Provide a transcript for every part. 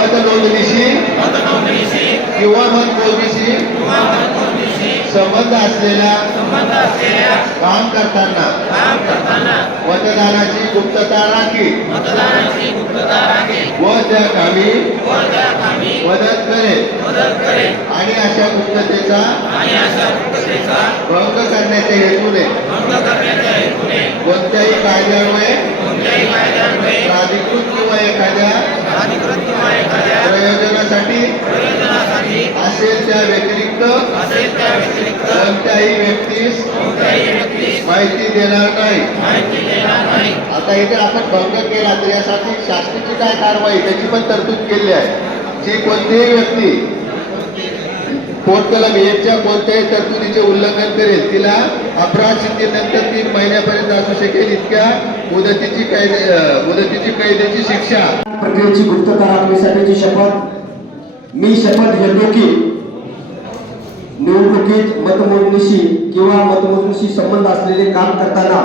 मत नोंदणीशी किंवा मत मोजणीशी संबंध असलेल्या काम करताना. मतदानाची गुप्तता राखी. व त्या कामी. मदत करेल आणि अशा गुप्ततेचा भंग करण्याच्या हेतूने कोणत्याही कायद्यामुळे प्राधिकृत किंवा एखाद्या प्रयोजनासाठी असेल त्या व्यतिरिक्त कोणत्याही व्यक्तीस माहिती देणार नाही. आता इथे आपण भंग केला तर यासाठी शासनाची काय कारवाई? त्याची पण तरतूद केली आहे. जी कोणतीही व्यक्ती पोट कलम एकच्या कोणत्याही तरतुदीचे उल्लंघन करेल तिला अपराध सिद्धीनंतर तीन महिन्यापर्यंत असू शकेल इतक्या मुदतीची कैद मुदतीची कैद्याची शिक्षा. प्रक्रियेची गुप्तता राखण्यासाठीची शपथ. मी शपथ घेतो की संबंधित मतमोजणीशी किंवा मतमोजणीशी संबंध असलेले काम करताना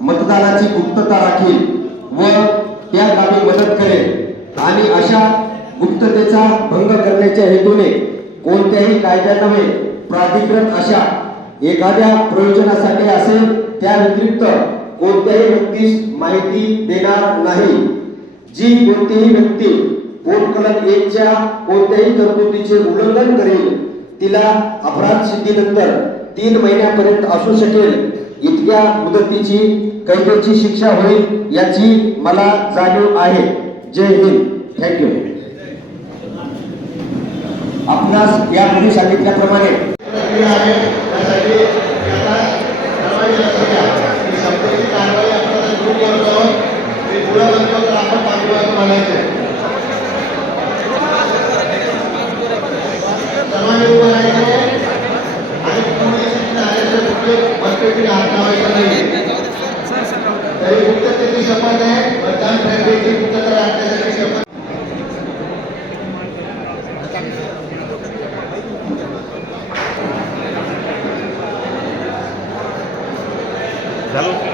मतदानाची गुप्तता राखील व त्या कामी मदत करेल. आणि अशा गुप्ततेचा भंग करण्याच्या हेतूने कोणत्याही कायद्यानव्हे प्राधिकृत अशा एखाद्या प्रयोजनासाठी असेल त्या व्यतिरिक्त कोणत्याही व्यक्तीस माहिती देणार नाही. जी कोणतीही व्यक्ती पोट कलम एकच्या कोणत्याही तरतुदीचे उल्लंघन करेल तिला अपराध सिद्धीनंतर तीन महिन्यापर्यंत असू शकेल. इतक्या मुदतीची कैदेची शिक्षा होईल याची मला जाणीव आहे. जय हिंद. थँक्यू आपणास यापूर्वी सांगितल्याप्रमाणे प्रत्येक मतपेटीने हात लावायचा नाही तरी गुप्ततेची शपथ आहे मतदान प्रक्रियेची गुप्तता राखण्यासाठी शपथ. झालं?